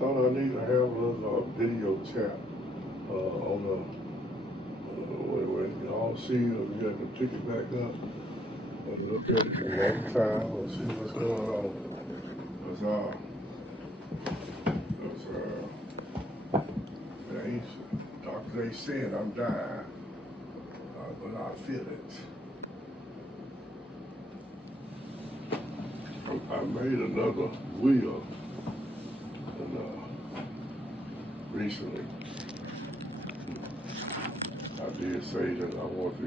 thought I need to have a little video chat on the when y'all see it, we have to pick it back up and look at it one more time and see what's going on. Doctor ain't saying I'm dying, but I feel it. I made another wheel recently. I did say that I want to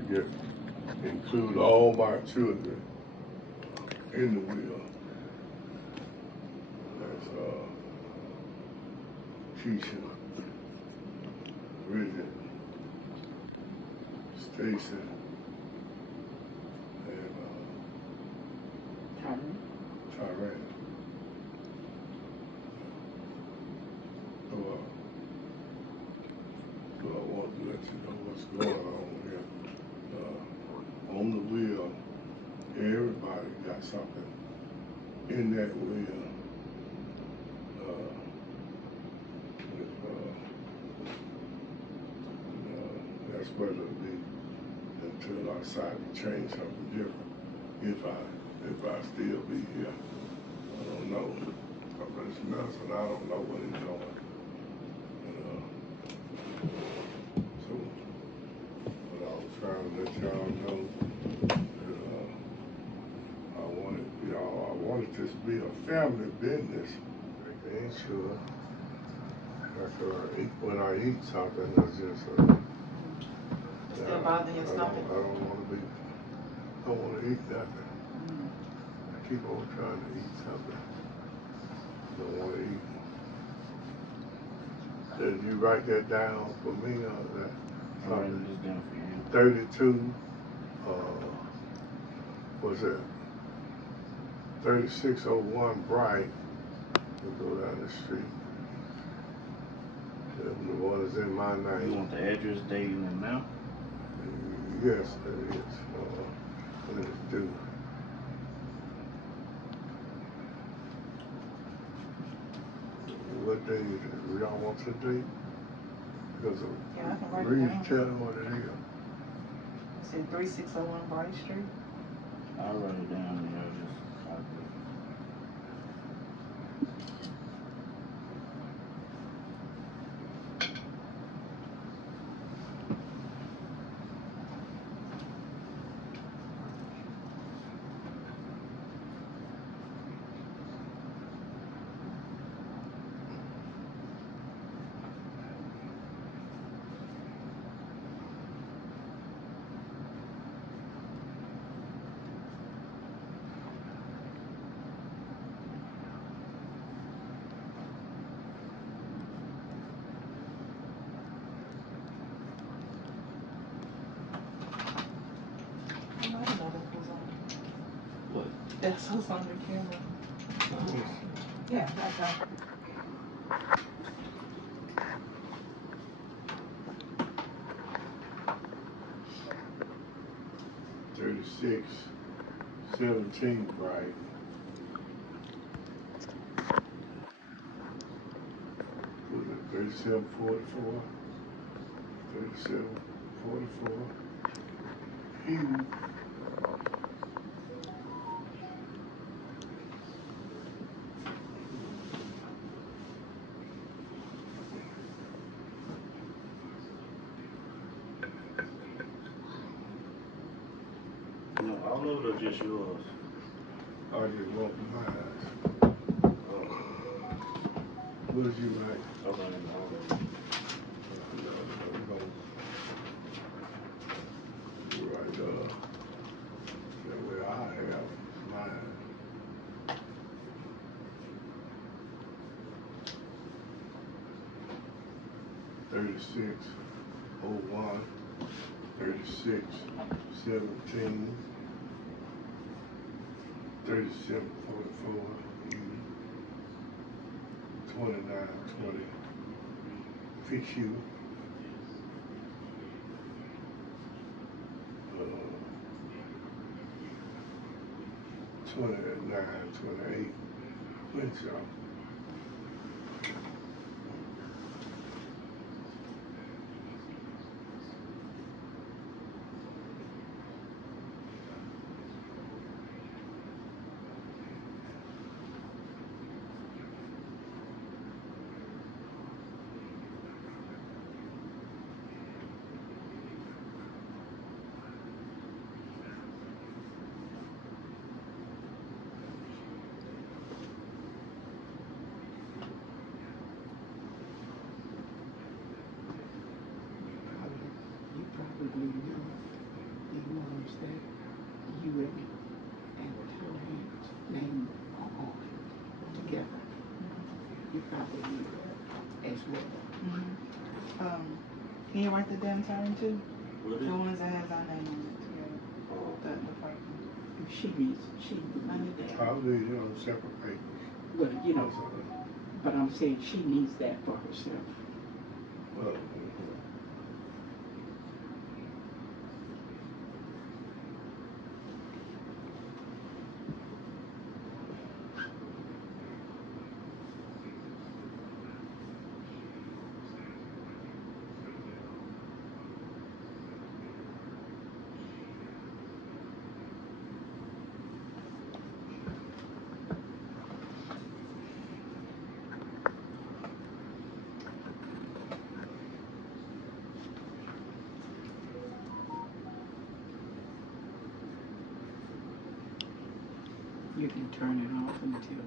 include all my children in the wheel. That's Keisha, Bridget, Stacy, and Tyrant. So I want to let you know what's going on here. On the wheel, everybody got something in that wheel. That's what it'll be until I decide to change something different. If I still be here, I don't know. But it's medicine, I don't know what he's doing. So, but I was trying to let y'all know that I wanted this to be a family business. I ain't sure. When I eat something, it's just still bothering your stomach? I don't want to eat nothing. I keep on trying to eat something. I don't want to eat. Did you write that down for me or that? I'm writing this down for you. 32, what's that? 3601 Bright. We go down the street. The one is in my name. You want the address, date, and amount? Yes, it is. Let it do. What day is it? Y'all want the date? Because I can write it read down. Tell them what it is. It said 3601 Bright Street. I'll write it down and y'all just copy it. What? That's what's on the camera. Yeah, that's right. $36, 17 Bright. Was it 3744? 3744. Hugh. No, all of it or just yours? I just want mine. What did you write? Okay, all of it. Right, that way I have mine. $36, 01, 36, 17, 37, 44, 29, 20, fix you. 29, 28, Windsor. Can you write the damn sign too? What The is ones that has our name on it together. The parking. She needs that. Probably, you know, separate papers. Well, you know, That's all right. but I'm saying she needs that for herself. Well, You can turn it off until.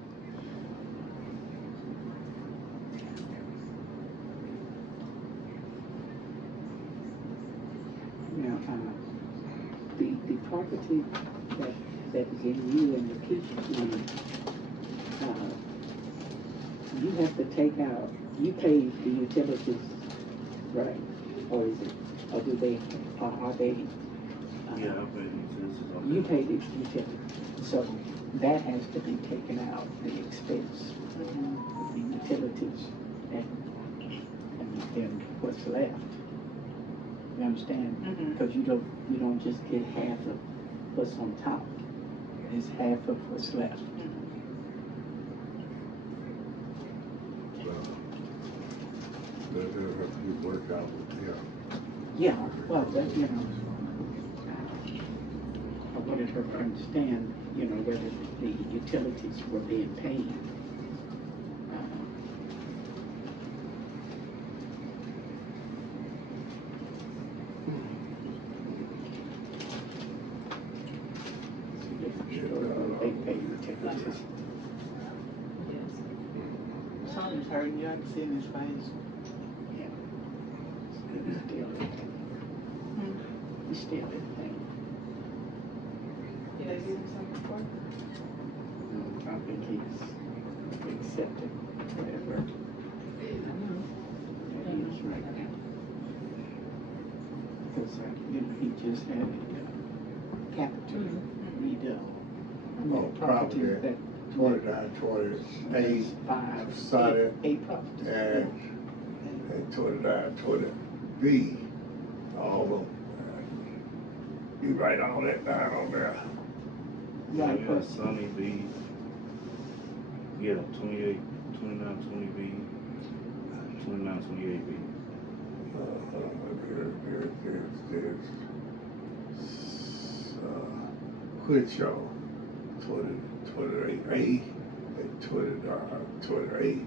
Now, the property that is in you and the Keisha's name, you have to take out, you pay the utilities, right? Or is it, or do they, are they? Yeah, I pay the utilities on You that. pay the utilities, so that has to be taken out, the expense, the utilities, and then what's left. You understand? Because you don't just get half of what's on top. It's half of what's left. that have to be worked out with, Yeah, well, that, you know, I wanted her to understand, you know, whether the utilities were being paid. They pay utilities. Something's hurting you. I can see in his face. He's still in pain. Did they give him something for it? I think he's accepted whatever that is right now. Because, you know, he just had a capital redone. Oh, property. that 29, 28, Sonnet, eight properties. and 29, 20B, all of them. You write all that down on there. Right, Yeah, but Sonny B. Yeah, 28, 29, 20B, 29, 28B. Quitshaw, 28A and 28B.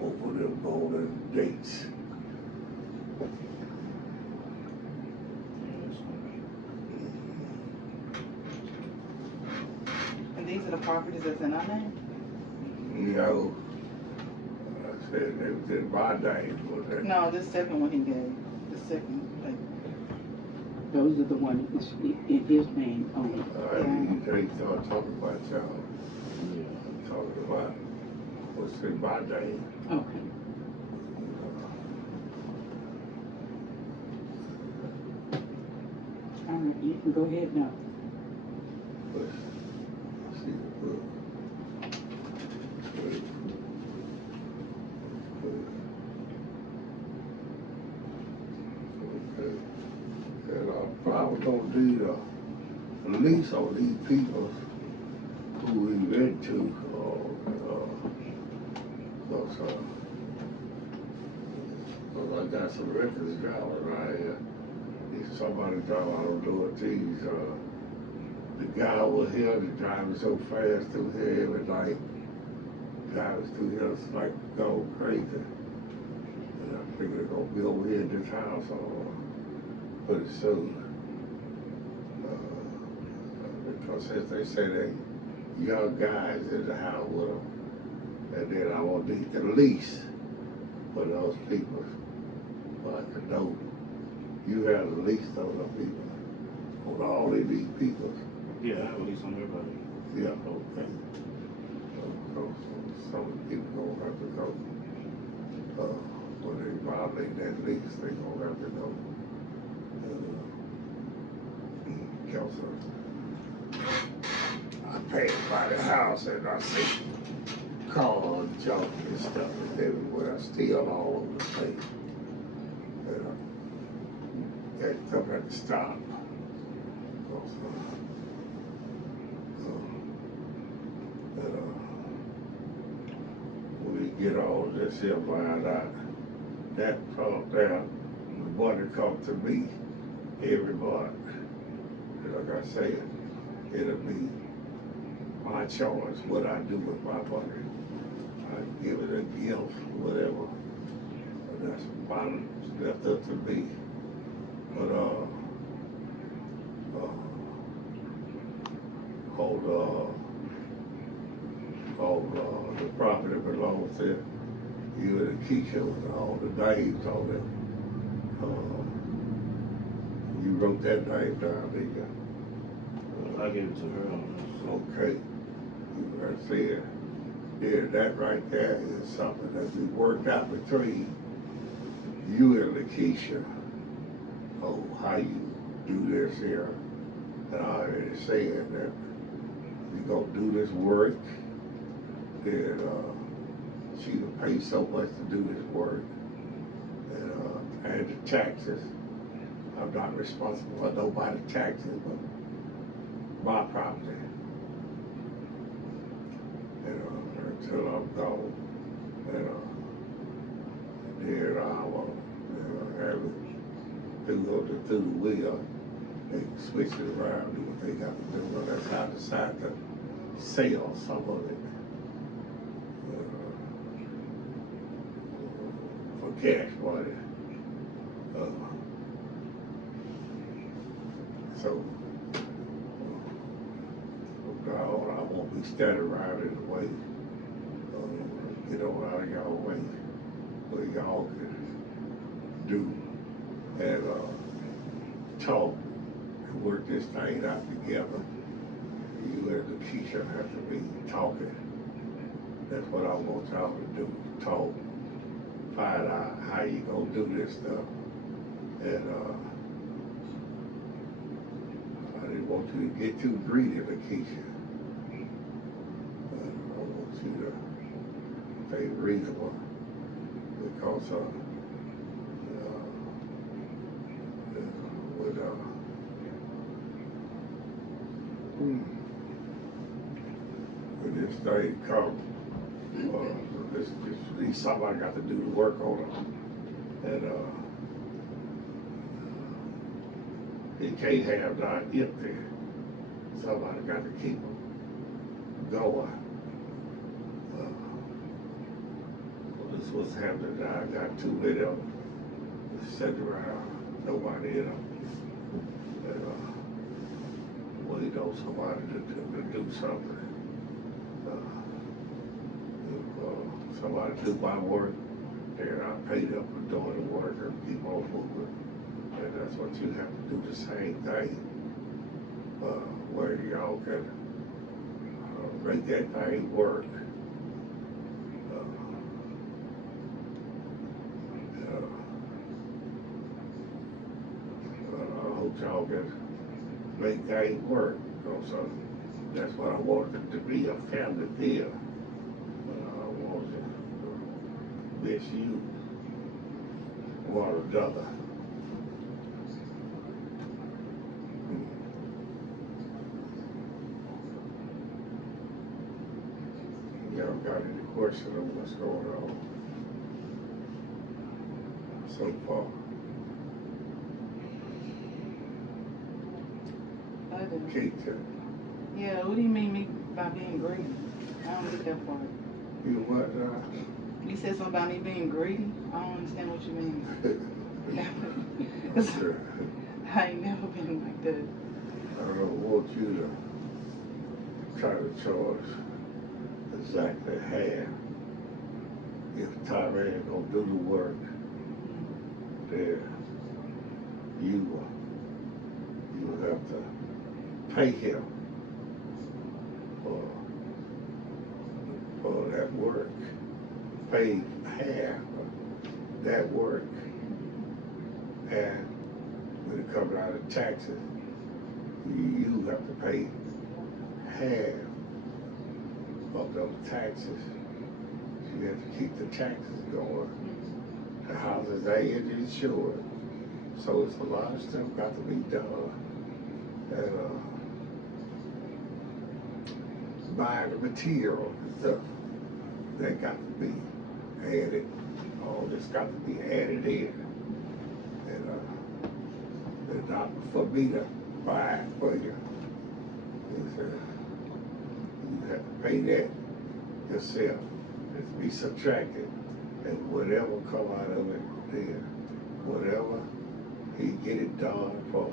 Both of them golden dates. And these are the properties that's in our name? No. I said they was in my name, was that? No, this second one he gave. The second, like, those are the ones that's in his name only. They start talking about y'all. Talking about what's in my name. Okay. All right, you can go ahead now. But, see the book. Okay. And I probably gonna do the lease on these people who we went to, I got some records driving right here. If somebody driving, I don't know what these, the guy over here that's driving so fast through here every night, driving through here, it's like going crazy. And I think they're gonna be over here in this house pretty soon. Because as they say, they young guys in the house with them, and then I want to need the lease for those people. But I could know you have the lease on the people, on all of these people. Yeah, I have a lease on everybody. Yeah, okay. So some of the people gonna have to go. When they violate that lease, they gonna have to go. Because I passed by the house and I see cars, junk and stuff everywhere, still all over the place. And that stuff had to stop. We get all this here lined out. That talk down, the money come to me every month. And like I said, it'll be my choice what I do with my money. I give it a gift, whatever. But that's left up to me. But the property belongs to you and Keisha with all the names on it. You wrote that name down, didn't you? I gave it to her. Okay. You said, yeah, that right there is something that we worked out between you and Lakeisha. Oh, how you do this here. And I already said that we gonna do this work, that she will pay so much to do this work. And the taxes, I'm not responsible for nobody's taxes but my property. Until I'm gone. And then I will have it through the wheel. They can switch it around, do what they got to do. Unless I decide to sell some of it for cash money. So I won't be standing around in the way. Get on out of y'all way where y'all can do and talk and work this thing out together. You and Lakeisha have to be talking. That's what I want y'all to do, talk, find out how you gonna do this stuff. And I didn't want you to get too greedy, Lakeisha. I want you to stay reasonable because when this thing comes, somebody got to do the work on it. And it can't have not empty. Somebody got to keep them going. This was happening. I got too many of them sitting around, nobody in them. And well, you know, somebody to do something. If somebody do my work, then I pay them for doing the work and keep on moving. And that's what you have to do, the same thing. Where y'all can make that thing work. I hope y'all can make things work. So that's what I wanted it to be, a family deal. I wanted to miss you one another. Y'all got any question on what's going on so far? Keisha. Yeah, what do you mean by being greedy? I don't get that part. You what? You said something about me being greedy? I don't understand what you mean. I ain't never been like that. I don't want you to try to charge exactly half. If Tyrone gonna do the work, then you have to pay him for that work. pay half of that work, and when it comes out of taxes, you have to pay half of those taxes. You have to keep the taxes going. The houses ain't insured, so it's a lot of stuff got to be done. And buying the material and stuff that got to be added. All this got to be added in. And not for me to buy it for you. It's, you have to pay that yourself. It's be subtracted, and whatever come out of it, then whatever he get it done for,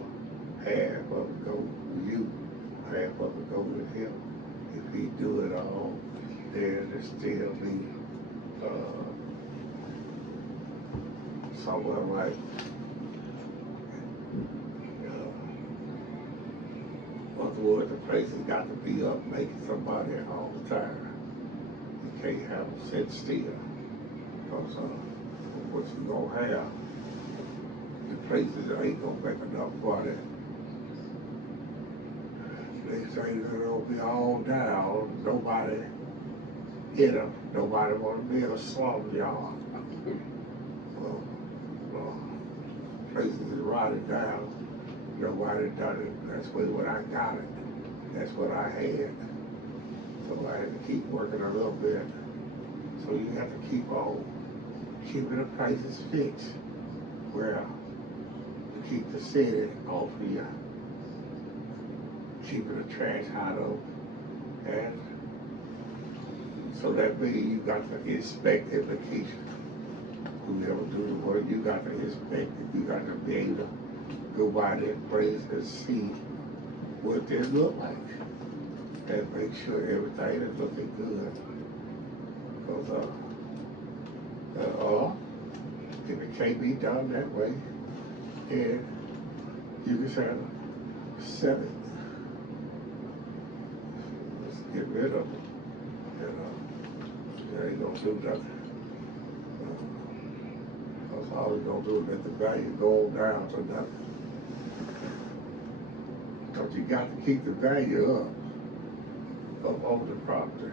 half of it go to you, half of it go to him. If he do it all, then there still be somewhere like what's the word? The place has got to be up making somebody all the time. You can't have them sit still, because what you gonna have, the places ain't gonna make enough money. They say they're gonna be all down, nobody in them, nobody wanna be in a slum yard. Well, places is rotted down, nobody done it. That's when I got it. That's what I had. So I had to keep working a little bit. So you have to keep on keeping the prices fixed. Well, to keep the city off of you, keeping the trash out of, and so that means you got to inspect it, Lakeisha. Whoever do the work, you got to inspect it. You got to be able to go by that place and see what they look like, and make sure everything is looking good. Because if it can't be done that way, then you can say, sell it. Let's get rid of it. They ain't gonna do nothing. Because all they're gonna do is let the value go down to nothing. Because you got to keep the value up on the property.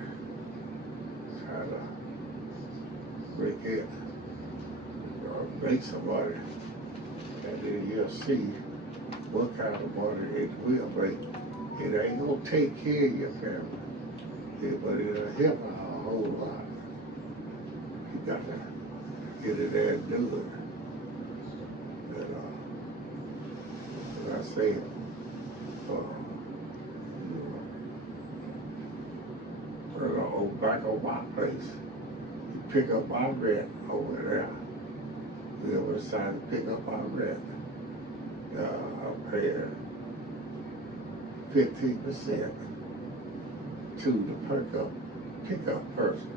Try to break it, or make some money, and then you'll see what kind of money it will make. It ain't gonna take care of your family, but it'll help a whole lot. You got to get it there and do it. And as I said, back on my place, you pick up my rent over there. We decided to pick up our rent. I'm paying 15% to the pickup person.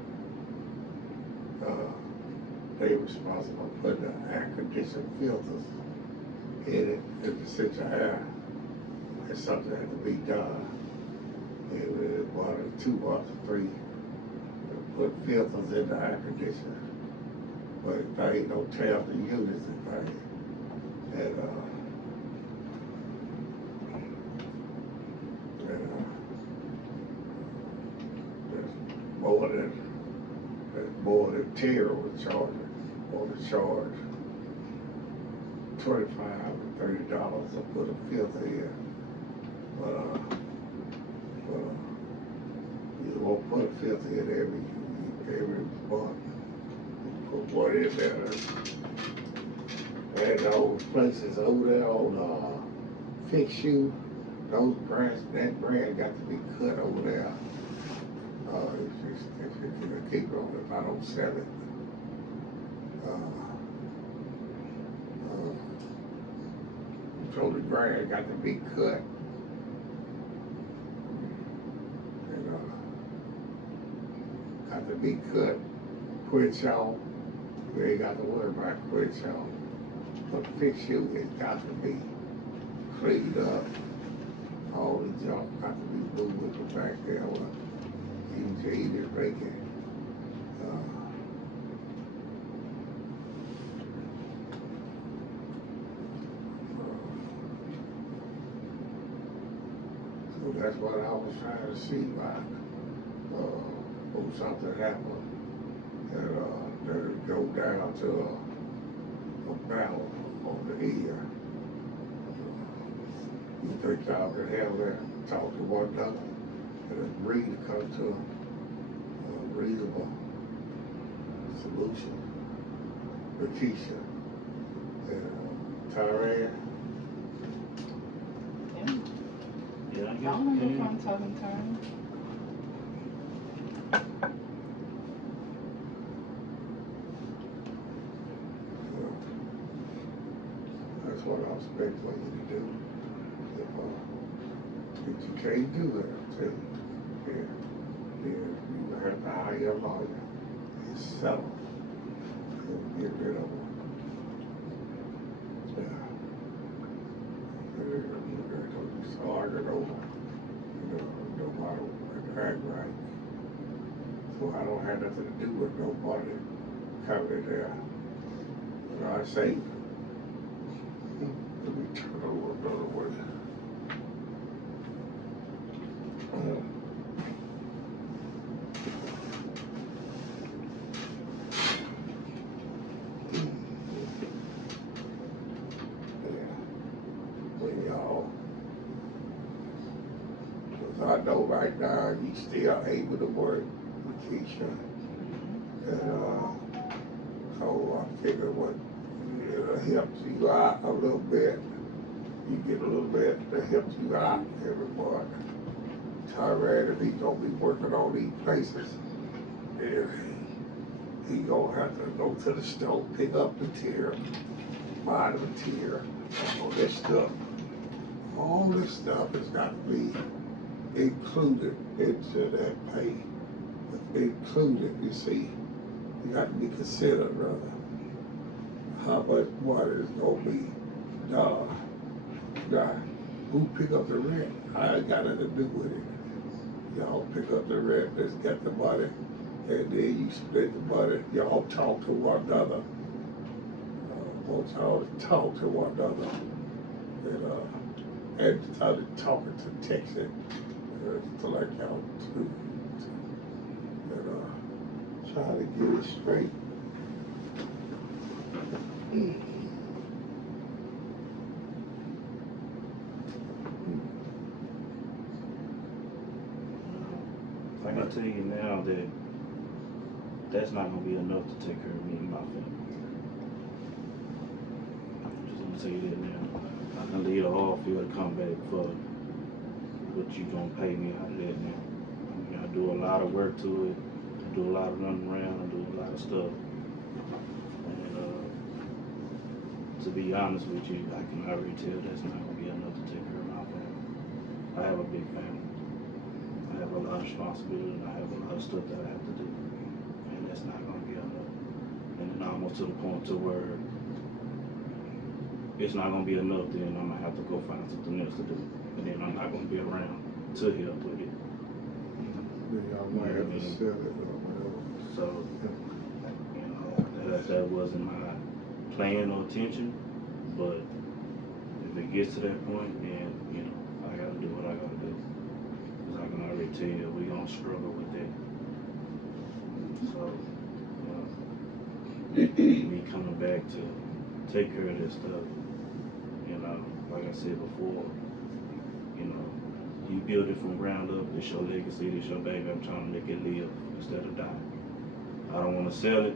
They responsible for the air conditioning filters in it, in the central air. And something had to be done. It was 1 or 2 months, 3. Put filters in the air conditioner, but they ain't no tear the units and things. And there's more than Terra was charging, or to charge $25 or $30 to put a filter in. But you won't put a filter in every month. Put one in there. And those places over there on Fix You, those brands, that brand got to be cut over there. If you keep it on, if I don't sell it. So the brand got to be cut. And got to be cut. Quit y'all. You ain't got to worry about quit y'all. But Fix You, it's got to be cleaned up. All the junk got to be moved from back there. You is breaking. that's what I was trying to see why, when something happened, and let it go down to a battle on the ear. You think y'all can handle that, talk to one another, and agree to come to a reasonable solution. Lakeisha and Tyran. Yeah, I I guess. don't have no problem talking to her. That's what I expect for you to do. If you can't do that, then you have to hire a lawyer and settle and get rid of them. Yeah. So I get over, nobody would act right. So I don't have nothing to do with nobody coming there. But I say, let me turn over another way. I know right now you still able to work with Keisha. And so I figure it'll help you out a little bit. You get a little bit that helps you out every month. Tyrant, if he gonna be working on these places, if he gonna have to go to the store, pick up the tier, buy the tier, all this stuff. All this stuff has got to be included into that pay. Included, you see. You got to be considered, brother. How much water is gonna be? Now, who pick up the rent? I ain't got nothing to do with it. Y'all pick up the rent, let's get the money, and then you split the money. Y'all talk to one another. Want y'all to talk to one another. And started talking to texting to like y'all too. And try to get it straight. I can tell you now that that's not gonna be enough to take care of me and my family. I'm just gonna tell you that now. I can leave the oil field to come back for what you gonna pay me out of that now. I mean, I do a lot of work to it. I do a lot of running around. I do a lot of stuff. And to be honest with you, I can already tell that's not gonna be enough to take care of my family. I have a big family. I have a lot of responsibility, and I have a lot of stuff that I have to do, and that's not going to be enough. And then almost to the point to where it's not going to be enough, then I'm going to have to go find something else to do, and then I'm not going to be around to help with it. Y'all might have to sell it or whatever. So, that wasn't my plan or intention, but if it gets to that point, then, I got to do what I got to do. I can already tell you we're gonna struggle with that. So, me coming back to take care of this stuff, like I said before, you build it from ground up. It's your legacy, it's your baby. I'm trying to make it live instead of die. I don't want to sell it,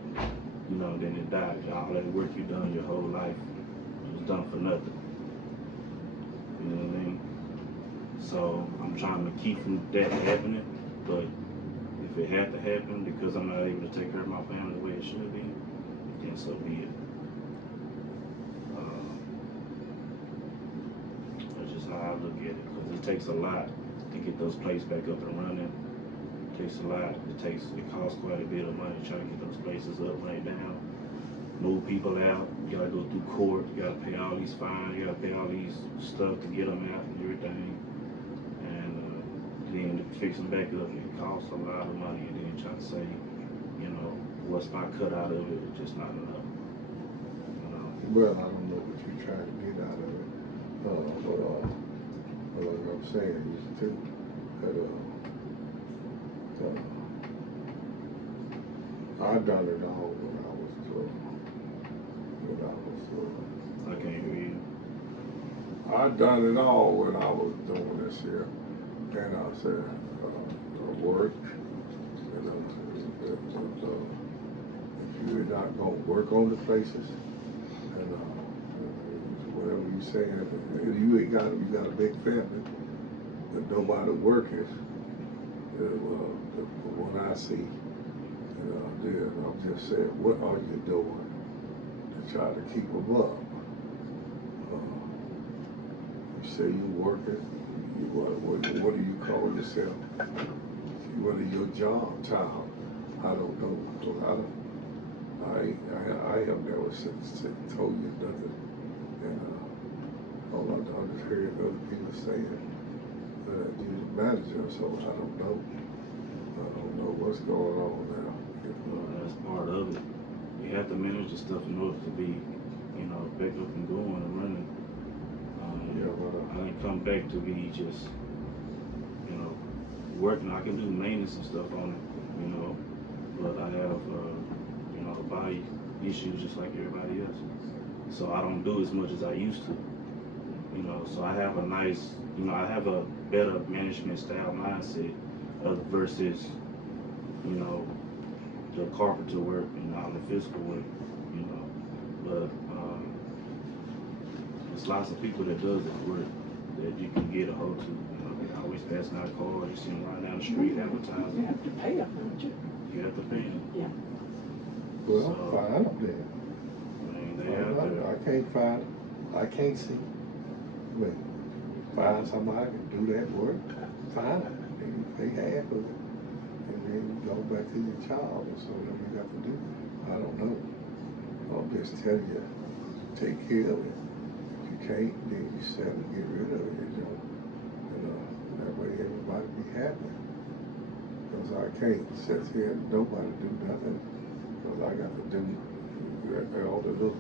then it dies. All that work you done your whole life was done for nothing. You know what I mean? So I'm trying to keep from that happening, but if it had to happen because I'm not able to take care of my family the way it should be, then so be it. That's just how I look at it, because it takes a lot to get those places back up and running. It takes a lot. It costs quite a bit of money trying to get those places up right down. Move people out. You gotta go through court. You gotta pay all these fines. You gotta pay all these stuff to get them out and everything. Then to fix them back up, it costs a lot of money, and then try to say, what's my cut out of it, it's just not enough. Well, I don't know what you're trying to get out of it. But like I'm saying, you too. But, I done it all when I was I can't hear you. I done it all when I was doing this here. And I said, work. And, if you're not going to work on the places, and whatever you say, you got a big family, but nobody working. What I see, I'm just saying, what are you doing to try to keep them up? You say you working. What do you call yourself? What is your job title? I don't know. I have never told you nothing. And all I just heard other people saying that you're the manager, so I don't know. I don't know what's going on now. Well, that's part of it. You have to manage the stuff in order to be, back up and going and running. I didn't come back to be just, working. I can do maintenance and stuff on it, but I have, body issues just like everybody else. So I don't do as much as I used to, so I have a nice, I have a better management style mindset versus, the carpenter work and all the physical work, but there's lots of people that does that work that you can get a hold to. They're always passing out cars. You see them right down the street advertising. You have to pay them, don't you? You have to pay them. Yeah. Well, So, find them then. I mean, they out there. I can't find them. I can't see. But find somebody to do that work. Find them. And you pay half of it. And then you go back to your child or so whatever you got to do. I don't know. I'll just tell you, take care of it. If you can't, then you sell it, get rid of it, And that way everybody be happy. Because I can't sit here and nobody do nothing. Because I got to do all the little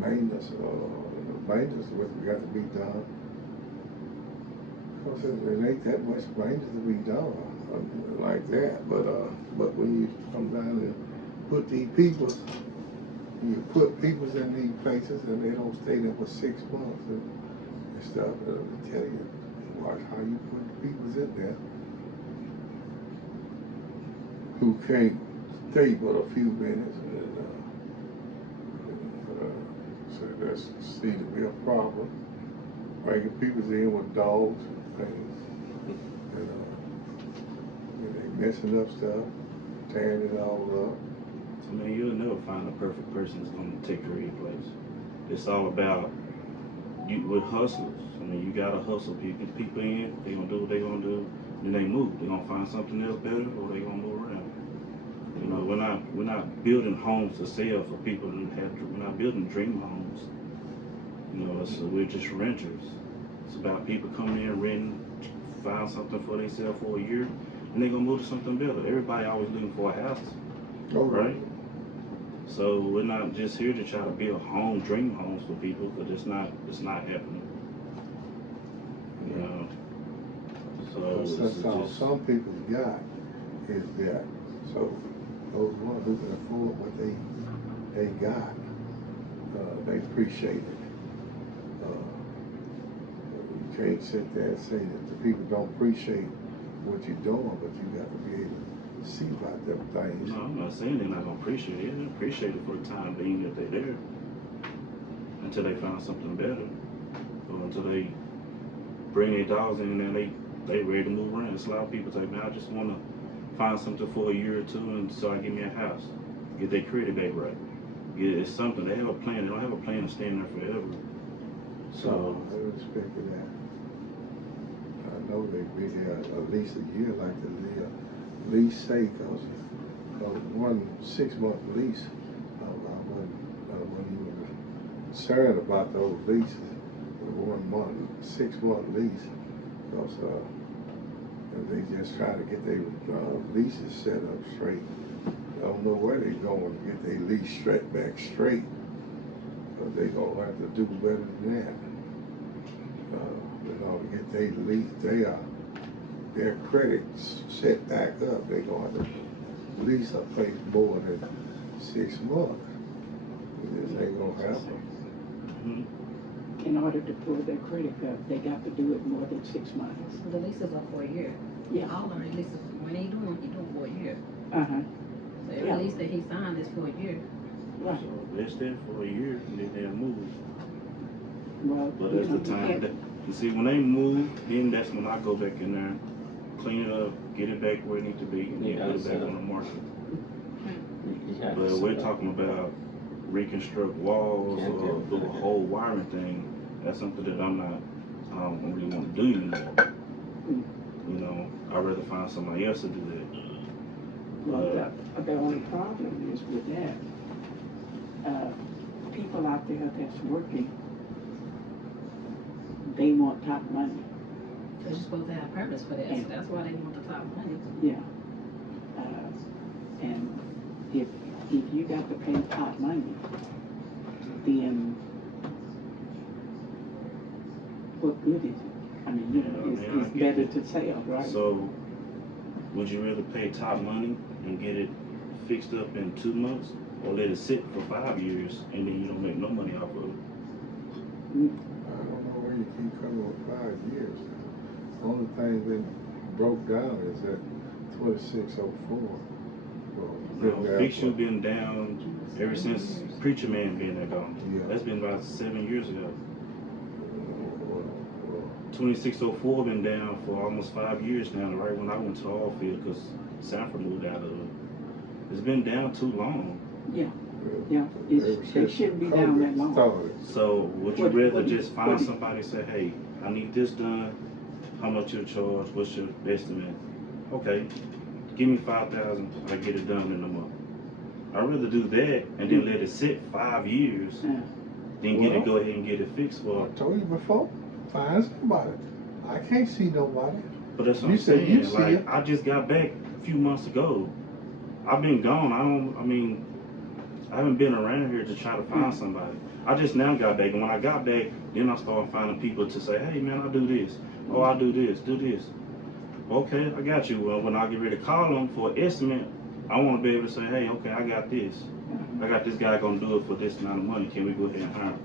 maintenance, what got to be done. Because it ain't that much maintenance to be done like that. But when you come down and put these people, you put people in these places and they don't stay there for 6 months and stuff. I'll tell you, watch how you put people in there who can't stay but a few minutes. So that seems to be a problem. Bringing people in with dogs and things. And they messing up stuff, tearing it all up. I mean, you'll never find a perfect person that's going to take care of your place. It's all about you with hustlers. I mean, you got to hustle people in. They're going to do what they're going to do. Then they move. They're going to find something else better or they're going to move around. We're not building homes to sell for people who we're not building dream homes. So we're just renters. It's about people coming in, renting, find something for themselves for a year, and they're going to move to something better. Everybody always looking for a house, right? So we're not just here to try to build dream homes for people, because it's not happening. So that's all some people got is that. So those ones who can afford what they got, they appreciate it. You can't sit there and say that the people don't appreciate what you're doing, but you got to be able to see about them things. No, I'm not saying they're not going to appreciate it. They appreciate it for the time being that they're there, until they find something better, or until they bring their dogs in and they ready to move around. It's a lot of people say, man, I just want to find something for a year or two, and so I get me a house, get their credit back right. It's something. They have a plan. They don't have a plan of staying there forever. So I respect that. I know they be there at least a year, like the lease say, because 1 6-month lease, I wasn't even concerned about those leases. The 6-month lease, because they just try to get their leases set up straight. I don't know where they're going to get their lease back straight, but they're going to have to do better than that. To get their lease there their credits set back up, they're going to lease a place more than 6 months. It just ain't gonna happen. Mhm. In order to pull their credit up, they got to do it more than 6 months. The leases are for a year. Yeah. All of the leases, when he doing for a year. Uh-huh. So every Yeah. lease that he signed is for a year. Right. So they stay for a year and then they'll move. Well, But you that's know, the you time can't- that, you see, when they move, then that's when I go back in there, clean it up, get it back where it needs to be, and then put it back on the market. But we're talking about reconstruct walls or do a whole wiring thing. That's something that I don't really want to do anymore. You know, I'd rather find somebody else to do that. Well, the only problem is with that, people out there that's working, they want top money. Because you're supposed to have purpose for that. So that's why they want the top money. Yeah. And if you got to pay top money, then what good is it? I mean, you know, it's better to sell, right? So, would you rather pay top money and get it fixed up in 2 months, or let it sit for 5 years and then you don't make no money off of it? I don't know where you keep coming with 5 years. The only thing that broke down is that 2604. No, Fix You been down ever since Preacher Man been there gone. Yeah. That's been about 7 years ago. 2604 been down for almost 5 years now, right when I went to Allfield because Sanford moved out of it. It's been down too long. Yeah. Yeah, they shouldn't be down that long. So would you What- rather what- just find what- somebody and say, hey, I need this done, how much you charge, what's your estimate? Okay, give me 5,000, I get it done in a month. I'd rather do that and then let it sit 5 years Yeah. than go ahead and get it fixed for. I told you before, find somebody. I can't see nobody. But that's what You I'm said saying. you see Like it. I just got back a few months ago. I've been gone. I haven't been around here to try to find somebody. I just now got back, and when I got back, then I started finding people to say, hey man, I do this. Oh, I do this, do this. Okay, I got you. Well, when I get ready to call them for an estimate, I want to be able to say, hey, okay, I got this. I got this guy gonna do it for this amount of money. Can we go ahead and hire him?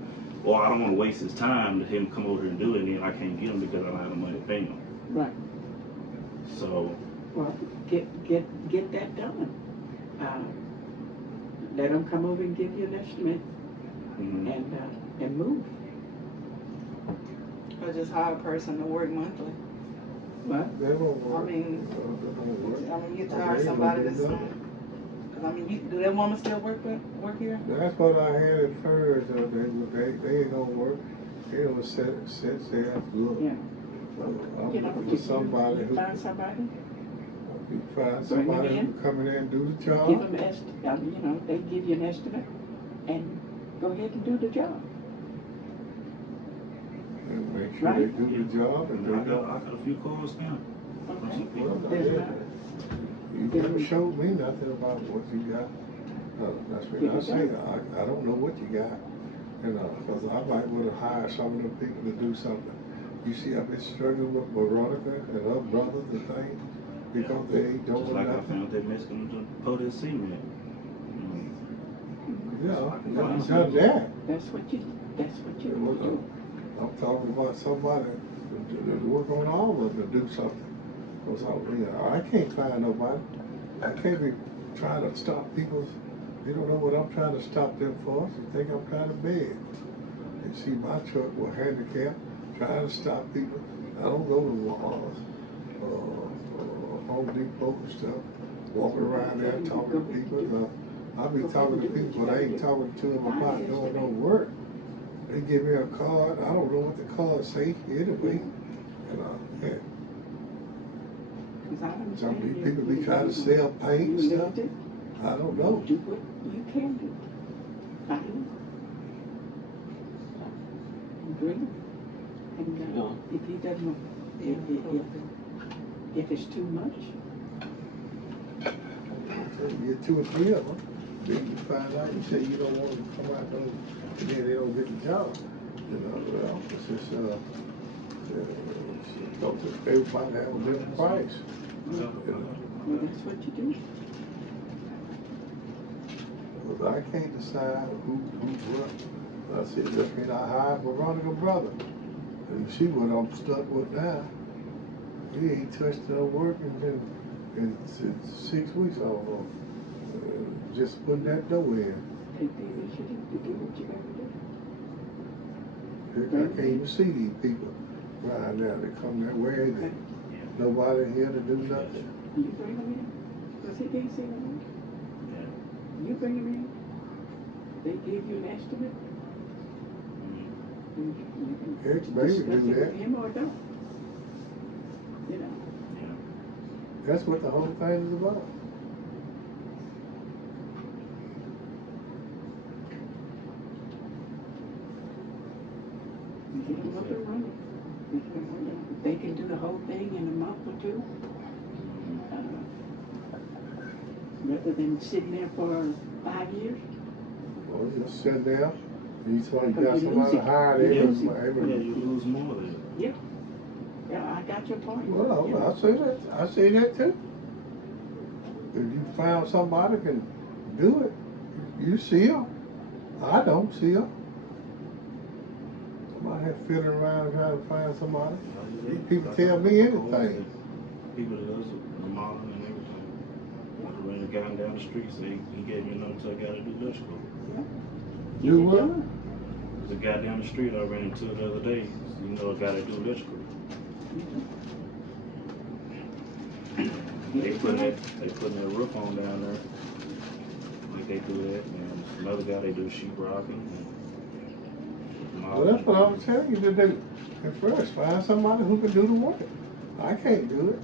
Or I don't want to waste his time to him come over here and do it, and then I can't get him because I don't have the money to pay him. Right. So, Well, get that done. Let them come over and give you an estimate and move. Or just hire a person to work monthly. What? They don't work. I mean, They don't work. you get to hire somebody that's, cause I mean, do that woman still work here? That's what I had at first. They ain't gonna work. They don't sit there. Look. Yeah. I'm You know, looking for somebody you who find somebody, you find Bring them somebody who in. can come in there and do the job. give them an estimate, you know, they give you an estimate and go ahead and do the job. And make sure Right. they do the job and I they got a few calls now. From some people. Well, There's yeah. not. You never showed me nothing about what you got. That's what I say. I don't know what you got. You know, because I might want to hire some of them people to do something. You see, I've been struggling with Veronica and her brothers and things because they ain't doing Just like I nothing. found that Mexican to put in cement. Yeah, I've done that. That's what you Look, do. I'm talking about somebody to work on all of them to do something. Because I can't find nobody. I can't be trying to stop people. You don't know what I'm trying to stop them for. You think I'm trying to beg. You see my truck was handicapped, trying to stop people. I don't go to Home Depot and stuff, walking around there talking to people. I'll be talking to people, but I ain't talking to them about doing no work. They give me a card. I don't know what the card say anyway. And yeah. Some of these people be trying to sell paint and stuff. I don't know. Do what you can do. Fine. Agree. And if he doesn't, if it's too much, You get 2 or 3 of them. Then you find out, you say you don't want to come out there, and then they don't get the job. You know, well, it's just, Don't just everybody have a different price. Well, that's what you do. Because I can't decide who's what. I said, just mean I hired Veronica brother. And she what I'm stuck with now. He ain't touched her work in 6 weeks almost. Just putting that dough in. Hey, baby, you do what you gotta do. I can't even see these people right now. They come that way. Nobody here to do nothing. You bring them in. Because he can't see them. You bring them in. They give you an estimate. You Ex can baby discuss do it that. with him or don't. You know. That's what the whole thing is about. Get them up and running. If they can do the whole thing in a month or two, rather than sitting there for 5 years. Well, you just sit there. You saw you But got you somebody lose it. hired You lose every. Yeah, you lose more than Yeah. Yeah, I got your point. Well, Yeah. I say that. I say that too. If you found somebody can do it, you see them. I don't see them. Somebody here fiddling around trying to find somebody. These people tell me anything. People that does remodeling and everything. I ran a guy down the street, say he gave me a number to a guy to do electrical. Do what? There's a guy down the street I ran into the other day. You know, a guy that do electrical. They putting that roof on down there. Like they do that. And another guy they do sheetrocking. Well, that's what I was telling you to do. At first, find somebody who can do the work. I can't do it.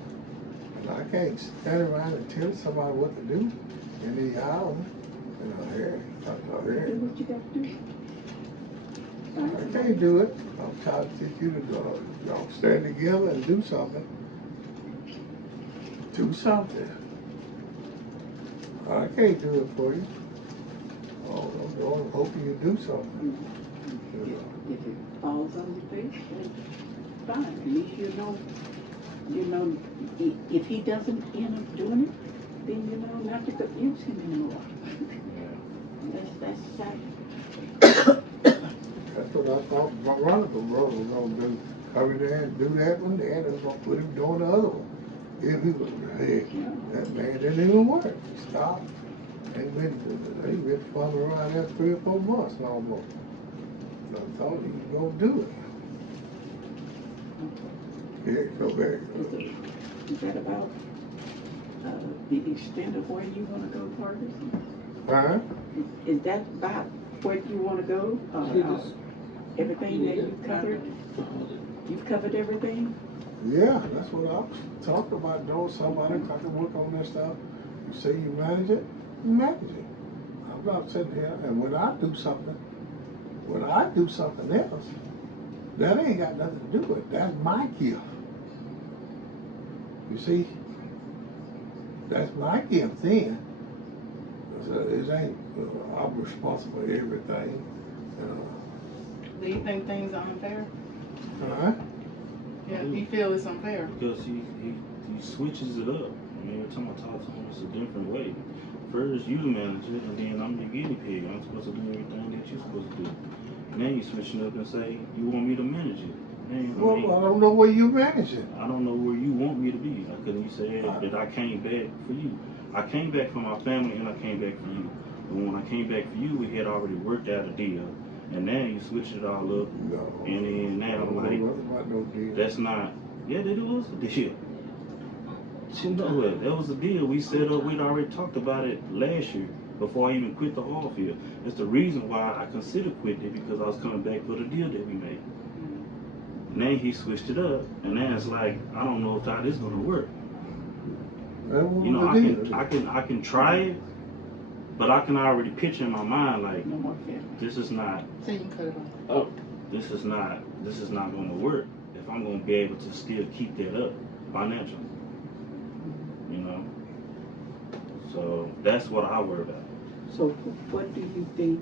And I can't stand around and tell somebody what to do in the hour. You know, here, Do what you got to do. I can't do it. I'm trying to teach you to do y'all stand together and do something. Do something. I can't do it for you. Oh, I'm hoping you do something. If it falls on your face, then fine. At least you know, if he doesn't end up doing it, then you know not to confuse him anymore. That's sad. That's what I thought Veronica brother was gonna do. Come in there and do that one, then was gonna put him doing the other one. If he was, hey, that man didn't even work. He stopped. Ain't been fumbling around there 3 or 4 months almost. So I thought he was gonna do it. Yeah, go back. Is that about the extent of where you want to go, Parkinson? Huh? Is that about where you want to go? Everything that you've covered? You've covered everything? Yeah, that's what I was talking about doing. Somebody I can work on that stuff. You say you manage it, you manage it. I'm not sitting here, and when I do something else, that ain't got nothing to do with it. That's my gift. You see? That's my gift then. So it ain't, I'm responsible for everything. Do you think things are unfair? Huh? Yeah, you feel it's unfair. Because he switches it up. I mean, every time I talk to him, it's a different way. First, you the manager, and then I'm the guinea pig. I'm supposed to do everything that you're supposed to do. Now you switching up and say, you want me to manage it. Man, Well, I don't know where you manage it. I don't know where you want me to be. Because you said that I came back for you. I came back for my family and I came back for you. And when I came back for you, we had already worked out a deal. And now you switch it all up. No. And then now I'm like, about no deal. that's not, yeah, that was a deal. You know what? That was a deal. We set up, we'd already talked about it last year before I even quit the hall field. That's the reason why I considered quitting it, because I was coming back for the deal that we made. Now he switched it up, and now it's like, I don't know if how this is gonna work. You know, I can try it, but I can already picture in my mind like, No more fair. this is not, So you can cut it off. this is not gonna work if I'm gonna be able to still keep that up financially. You know? So that's what I worry about. So what do you think